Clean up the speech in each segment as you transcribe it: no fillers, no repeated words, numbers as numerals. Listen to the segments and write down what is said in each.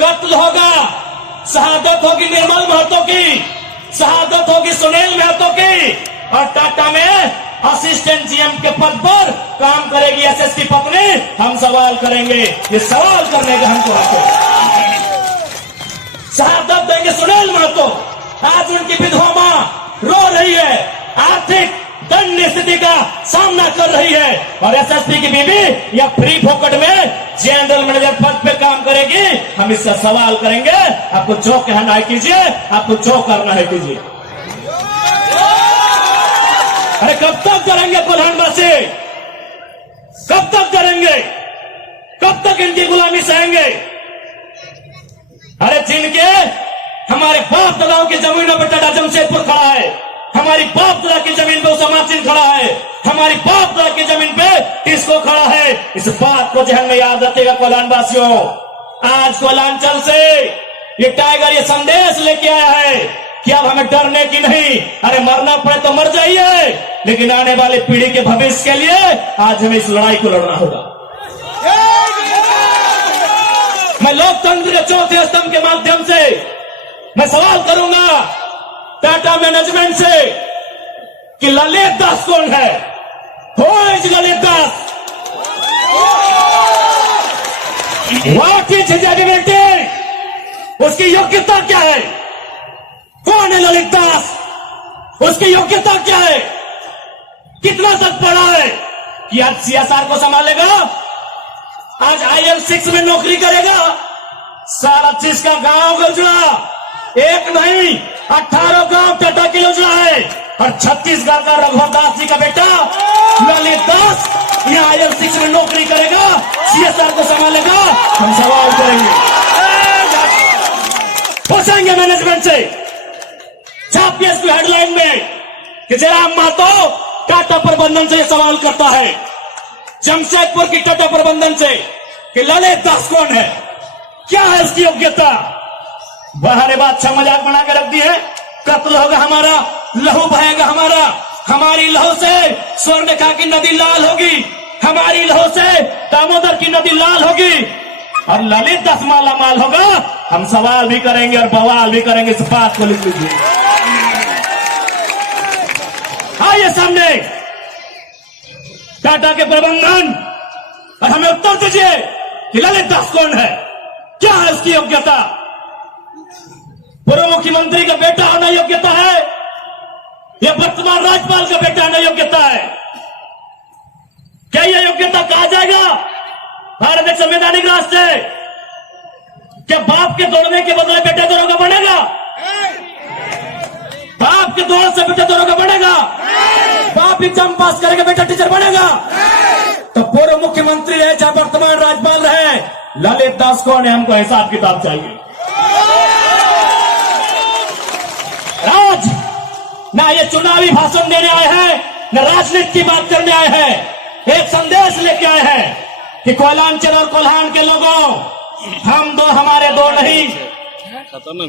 कत्ल होगा, शहादत होगी निर्मल महतो की, शहादत होगी सुनील महतो की, और टाटा में असिस्टेंट जीएम के पद पर काम करेगी एसएसपी पत्नी। हम सवाल करेंगे, ये सवाल करने का हमको हक है। शहादत देंगे सुनील महतो। आज उनकी विधवा मां रो रही है, आर्थिक दंड स्थिति का सामना कर रही है, और एसएसपी की बीवी या फ्री फोकट में जनरल मैनेजर पद पे काम करेगी। हम इसका सवाल करेंगे। आपको जो कहना है कीजिए, आपको जो करना है कीजिए। अरे कब तक करेंगे कोल्हानवासी? कब तक करेंगे? कब तक इनकी गुलामी सहेंगे? अरे जिनके हमारे बाप दादाओं की जमीनों पर टाटा जमशेदपुर खड़ा है, हमारी बाप दादा की जमीन पे उसामा सिंह खड़ा है, हमारी बाप दादा की जमीन पे टिस्को खड़ा है। इस बात को जहन में याद रखिएगा कोल्हानवासियों। आज कोल्हांचल से ये टाइगर ये संदेश लेके आया है कि अब हमें डरने की नहीं, अरे मरना पड़े तो मर जाइए, लेकिन आने वाली पीढ़ी के भविष्य के लिए आज हमें इस लड़ाई को लड़ना होगा। मैं लोकतंत्र के चौथे स्तंभ के माध्यम से मैं सवाल करूंगा टाटा मैनेजमेंट से कि ललित दास कौन है? Who is Lalit Das? What is his ability? उसकी योग्यता क्या है? कौन है ललित दास? उसकी योग्यता क्या है? कितना तक पढ़ा है कि आज सीएसआर को संभालेगा? आज IL6 में नौकरी करेगा? सारा चीज का गांव गजुड़ा, एक नहीं 18 गांव टाटा की योजना है, और छत्तीसगढ़ का रघुवर दास जी का बेटा ललित दास यहाँ IL6 में नौकरी करेगा, सीएसआर को संभालेगा। हम सवाल करेंगे, पूछेंगे मैनेजमेंट से, छापिए इसकी हेडलाइन में कि जयराम महतो टाटा प्रबंधन से सवाल करता है, जमशेदपुर की टाटा प्रबंधन से, कि ललित दास कौन है, क्या है उसकी योग्यता? बाहर बादशाह मजाक बना के रख दी है। कत्ल होगा हमारा, लहू बहेगा हमारा, हमारी लहू से स्वर्णरेखा की नदी लाल होगी, हमारी लहू से दामोदर की नदी लाल होगी, और ललित दास माला माल होगा। हम सवाल भी करेंगे और बवाल भी करेंगे। इस बात को लिख लीजिए। आइए सामने टाटा के प्रबंधन, और हमें उत्तर दीजिए कि ललित दास कौन है, क्या है उसकी योग्यता? पूर्व मुख्यमंत्री का बेटा होना योग्यता है या वर्तमान राज्यपाल का बेटा होना योग्यता है? क्या यह योग्यता कहा जाएगा भारत एक संवैधानिक राष्ट्र है? क्या बाप के दौड़ने के बदले बेटा दौड़ोगा बनेगा? बाप के दौड़ से बेटा दौड़ोगा बनेगा? बाप एग्जाम पास करेगा, बेटा टीचर बनेगा? तो पूर्व मुख्यमंत्री है चाहे वर्तमान राज्यपाल रहे, ललित दास कौन है? हमको हिसाब किताब चाहिए। आज ना ये चुनावी भाषण देने आए हैं, न राजनीति की बात करने आए हैं। एक संदेश लेके आए हैं कि कोयलांचल और कोल्हान के लोगों, हम दो हमारे दो नहीं।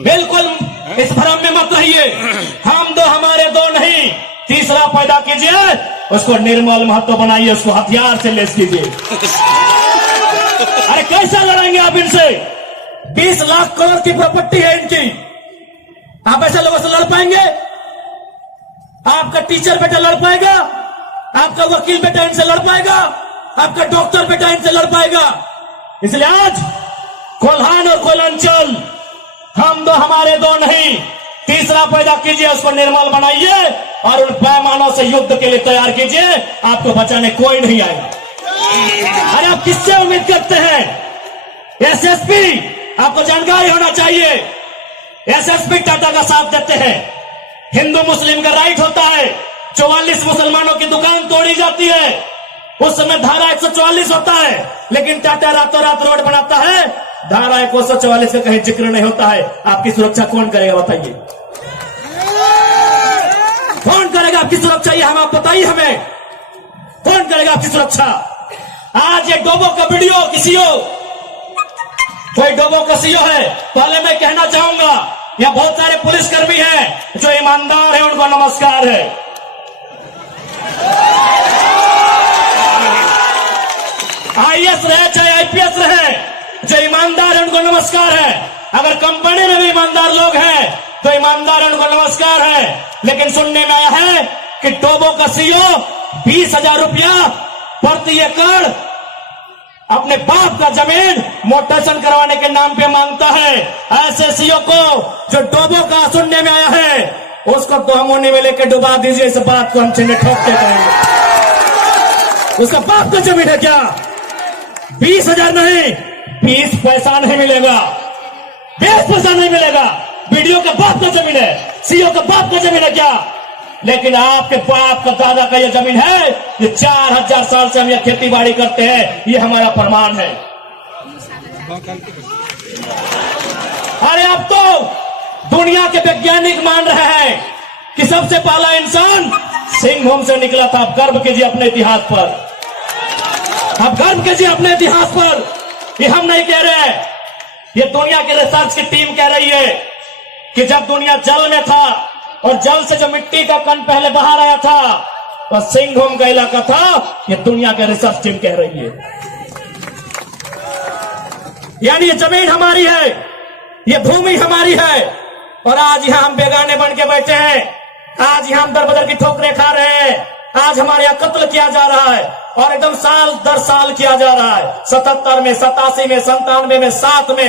बिल्कुल इस भ्रम में मत रहिए, हम दो हमारे दो नहीं। तीसरा पैदा कीजिए, उसको निर्मल महतो बनाइए, उसको हथियार से लेस कीजिए। अरे कैसा लड़ेंगे आप इनसे? 20 लाख करोड़ की प्रॉपर्टी है इनकी, आप ऐसे लोगों से लड़ पाएंगे? आपका टीचर बेटा लड़ पाएगा? आपका वकील बेटा इनसे लड़ पाएगा? आपका डॉक्टर बेटा इनसे लड़ पाएगा? इसलिए आज कोल्हान और कोयलांचल, हम दो हमारे दो नहीं। तीसरा पैदा कीजिए, उसको निर्मल बनाइए, और उन पैमानों से युद्ध के लिए तैयार कीजिए। आपको बचाने कोई नहीं आएगा। अरे आप किससे उम्मीद करते हैं? एसएसपी, आपको जानकारी होना चाहिए, एसएसपी टाटा का साथ देते हैं। हिंदू मुस्लिम का राइट होता है, 44 मुसलमानों की दुकान तोड़ी जाती है, उस समय धारा 144 होता है, लेकिन टाटा रातों रात रोड बनाता है, धारा 144 का कहीं जिक्र नहीं होता है। आपकी सुरक्षा कौन करेगा बताइए? कौन करेगा आपकी सुरक्षा? ये हम आप बताइए हमें, कौन करेगा आपकी सुरक्षा? आज ये डोबो का वीडियो किसी हो, कोई डोबो का सीओ है, पहले मैं कहना चाहूंगा यहाँ बहुत सारे पुलिसकर्मी हैं जो ईमानदार हैं, उनको नमस्कार है। आईएएस रहे चाहे आईपीएस रहे, जो ईमानदार है उनको नमस्कार है। अगर कंपनी में भी ईमानदार लोग हैं तो ईमानदार उनको नमस्कार है। लेकिन सुनने में आया है कि टोबो का सीईओ 20,000 रुपया प्रति एकड़ अपने बाप का जमीन मोटेशन करवाने के नाम पे मांगता है। ऐसे सीईओ को जो टोबो का सुनने में आया है उसको तो हम होने में लेकर डुबा दीजिए। इस बात को हम चिन्ह ठोकते करेंगे। उसका बाप का जमीन है क्या? 20,000 नहीं, 20 पैसा नहीं मिलेगा, 20 पैसा नहीं मिलेगा। वीडियो का बाप का जमीन है, सीईओ का बाप का जमीन है क्या? लेकिन आपके बाप का दादा का ये जमीन है। ये 4,000 साल से हम ये खेती बाड़ी करते हैं, ये हमारा प्रमाण है। अरे अब तो दुनिया के वैज्ञानिक मान रहे हैं कि सबसे पहला इंसान सिंहभूम से निकला था। आप गर्व कीजिए अपने इतिहास पर, आप गर्व कीजिए अपने इतिहास पर। ये हम नहीं कह रहे, ये दुनिया की रिसर्च की टीम कह रही है कि जब दुनिया जल में था और जल से जो मिट्टी का कण पहले बाहर आया था वह सिंहभूम का इलाका था। ये दुनिया की रिसर्च टीम कह रही है। यानी ये जमीन हमारी है, ये भूमि हमारी है। और आज यहां हम बेगाने बन के बैठे हैं, आज यहां हम दर बदर की ठोकरें खा रहे हैं। आज हमारे यहां कत्ल किया जा रहा है और एकदम साल दर साल किया जा रहा है। 77 में, 87 में, 97 में, 7 में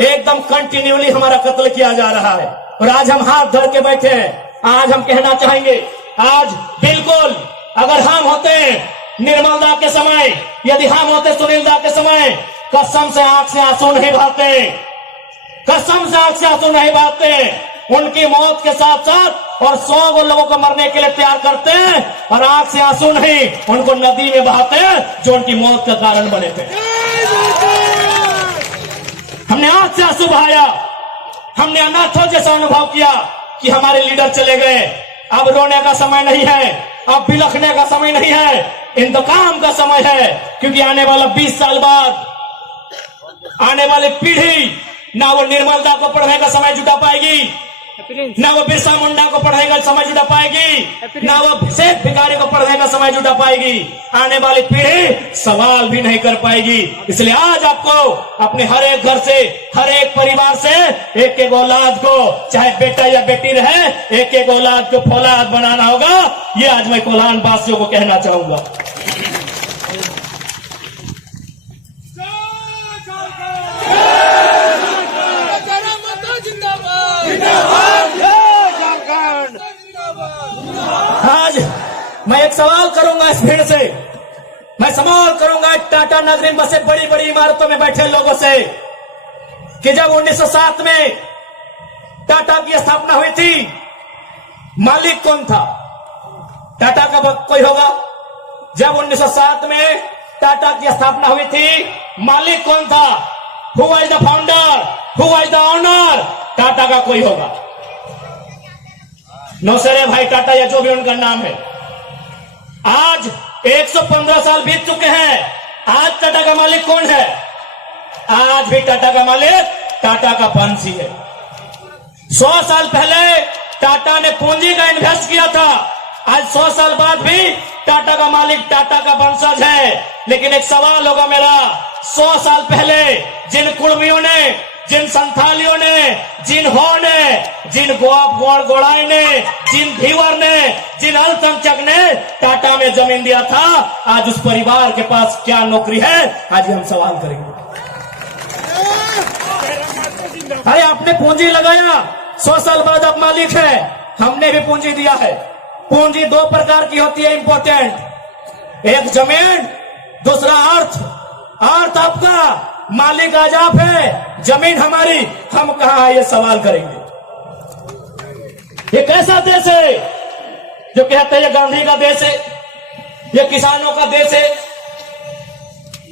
एकदम कंटिन्यूली हमारा कत्ल किया जा रहा है। और आज हम हाथ धर के बैठे हैं। आज हम कहना चाहेंगे, आज बिल्कुल अगर हम होते निर्मल दा के समय, यदि हम होते सुनील दा के समय, कसम से आंख से आंसू नहीं बहाते, कसम से आंख से आंसू नहीं बहाते। उनकी मौत के साथ साथ और 100 लोगों को मरने के लिए तैयार करते हैं और आंख से आंसू नहीं, उनको नदी में बहाते हैं जो उनकी मौत का कारण बने थे। हमने आंख से आंसू बहाया, हमने अनाथों जैसा अनुभव किया कि हमारे लीडर चले गए। अब रोने का समय नहीं है, अब बिलखने का समय नहीं है, इंतकाम का समय है। क्योंकि आने वाला 20 साल बाद आने वाली पीढ़ी ना वो निर्मल दा को पढ़ने का समय जुटा पाएगी, ना वो बिरसा मुंडा को पढ़ने का समय जुटा पाएगी, ना वो शेख भिखारी को पढ़ने का समय जुटा पाएगी। आने वाली पीढ़ी सवाल भी नहीं कर पाएगी। इसलिए आज आपको अपने हर एक घर से, हर एक परिवार से एक एक औलाद को, चाहे बेटा या बेटी रहे, एक एक औलाद को फौलाद बनाना होगा। ये आज मैं कोल्हान वासियों को कहना चाहूंगा। आज मैं एक सवाल करूंगा इस भीड़ से, मैं सवाल करूंगा टाटा नगरी में बसे बड़ी बड़ी इमारतों में बैठे लोगों से कि जब 1907 में टाटा की स्थापना हुई थी, मालिक कौन था? टाटा का कोई होगा? जब 1907 में टाटा की स्थापना हुई थी, मालिक कौन था? Who was the founder? Who was the owner? Tata का कोई होगा? नौसेरे भाई टाटा या जो भी उनका नाम है। आज 115 साल बीत चुके हैं। आज टाटा का मालिक कौन है? आज भी टाटा का मालिक टाटा का वंशी है। 100 साल पहले टाटा ने पूंजी का इन्वेस्ट किया था, आज 100 साल बाद भी टाटा का मालिक टाटा का वंशज है। लेकिन एक सवाल होगा मेरा, 100 साल पहले जिन कुर्मियों ने, जिन संथालियों ने, जिन हो ने, जिन गोड़ाई ने, जिन भीवर ने, जिन अल्पसंख्यक ने टाटा में जमीन दिया था, आज उस परिवार के पास क्या नौकरी है? आज हम सवाल करेंगे। अरे आपने पूंजी लगाया, 100 साल बाद आप मालिक है। हमने भी पूंजी दिया है। पूंजी 2 प्रकार की होती है इंपॉर्टेंट, एक जमीन, दूसरा अर्थ। अर्थ आपका, मालिक आज आप है, जमीन हमारी, हम कहां है? ये सवाल करेंगे। ये कैसा देश है जो कहते हैं ये गांधी का देश है, ये किसानों का देश है?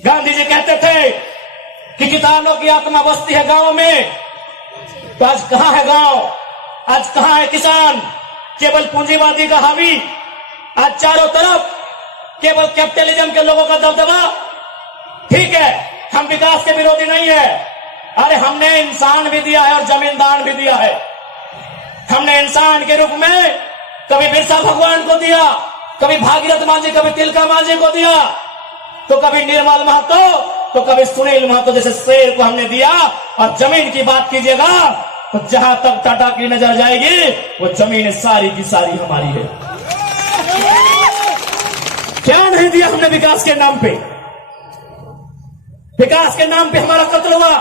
गांधी जी कहते थे कि किसानों की आत्मा बसती है गांव में। तो आज कहां है गांव? आज कहां है किसान? केवल पूंजीवादी का हावी, आज चारों तरफ केवल कैपिटलिज्म के लोगों का दबदबा। ठीक है, हम विकास के विरोधी नहीं है। अरे हमने इंसान भी दिया है और जमींदार भी दिया है। हमने इंसान के रूप में कभी बिरसा भगवान को दिया, कभी भागीरथ मांझी, कभी तिलका मांझी को दिया, तो कभी निर्मल महतो तो कभी सुनील महतो जैसे शेर को हमने दिया। और जमीन की बात कीजिएगा तो जहां तक टाटा की नजर जाएगी वो जमीन सारी की सारी हमारी है। क्या नहीं दिया हमने विकास के नाम पे? विकास के नाम पे हमारा कत्ल हुआ,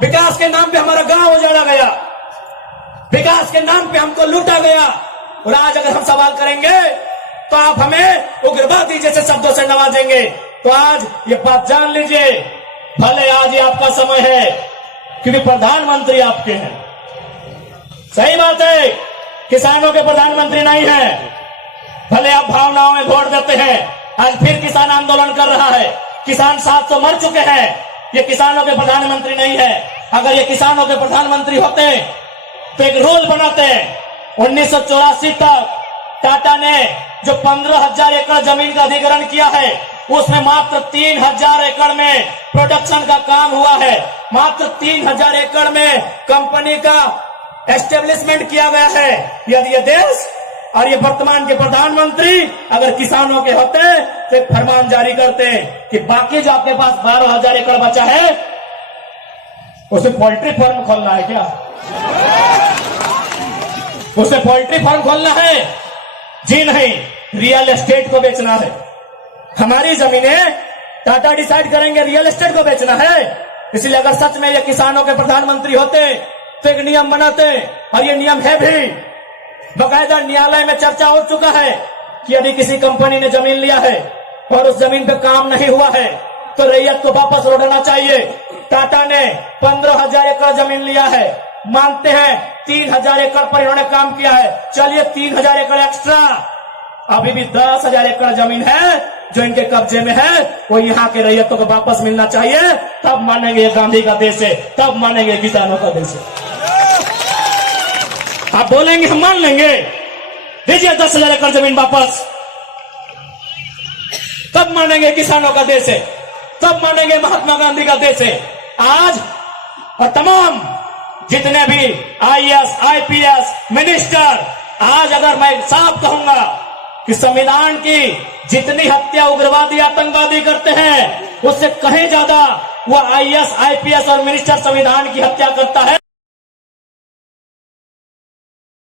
विकास के नाम पे हमारा गांव उजाड़ा गया, विकास के नाम पे हमको लूटा गया। और आज अगर हम सवाल करेंगे तो आप हमें उग्रवादी जैसे शब्दों से नवाजेंगे। तो आज ये बात जान लीजिए, भले आज ये आपका समय है क्योंकि प्रधानमंत्री आपके हैं। सही बात है, किसानों के प्रधानमंत्री नहीं है। भले आप भावनाओं में वोट देते हैं, आज फिर किसान आंदोलन कर रहा है, किसान 700 मर चुके हैं। ये किसानों के प्रधानमंत्री नहीं है। अगर ये किसानों के प्रधानमंत्री होते तो एक रूल बनाते। 1984 तक टाटा ने जो 15,000 एकड़ जमीन का अधिग्रहण किया है उसमें मात्र 3,000 एकड़ में प्रोडक्शन का काम हुआ है। मात्र 3,000 एकड़ में कंपनी का एस्टेब्लिशमेंट किया गया है। यदि ये देश और ये वर्तमान के प्रधानमंत्री अगर किसानों के होते तो एक फरमान जारी करते कि बाकी जो आपके पास 12,000 एकड़ बचा है उसे पोल्ट्री फार्म खोलना है क्या? उसे पोल्ट्री फार्म खोलना है? जी नहीं, रियल एस्टेट को बेचना है। हमारी जमीनें टाटा डिसाइड करेंगे रियल एस्टेट को बेचना है। इसलिए अगर सच में ये किसानों के प्रधानमंत्री होते तो एक नियम बनाते, और ये नियम है भी, बकायदा न्यायालय में चर्चा हो चुका है कि यदि किसी कंपनी ने जमीन लिया है और उस जमीन पे काम नहीं हुआ है तो रैयत को वापस लौटाना चाहिए। टाटा ने 15,000 एकड़ जमीन लिया है, मानते हैं 3,000 एकड़ पर इन्होंने काम किया है, चलिए 3,000 एकड़ एक्स्ट्रा, अभी भी 10,000 एकड़ जमीन है जो इनके कब्जे में है, वो यहाँ के रैयतों को वापस मिलना चाहिए। तब मानेंगे गांधी का देश है, तब मानेंगे किसानों का देश है। आप बोलेंगे हम मान लेंगे, दीजिए 10,000 एकड़ जमीन वापस, तब मानेंगे किसानों का देश है, तब मानेंगे महात्मा गांधी का देश है। आज और तमाम जितने भी IAS, IPS मिनिस्टर, आज अगर मैं साफ कहूंगा कि संविधान की जितनी हत्या उग्रवादी आतंकवादी करते हैं उससे कहीं ज्यादा वो IAS, IPS और मिनिस्टर संविधान की हत्या करता है।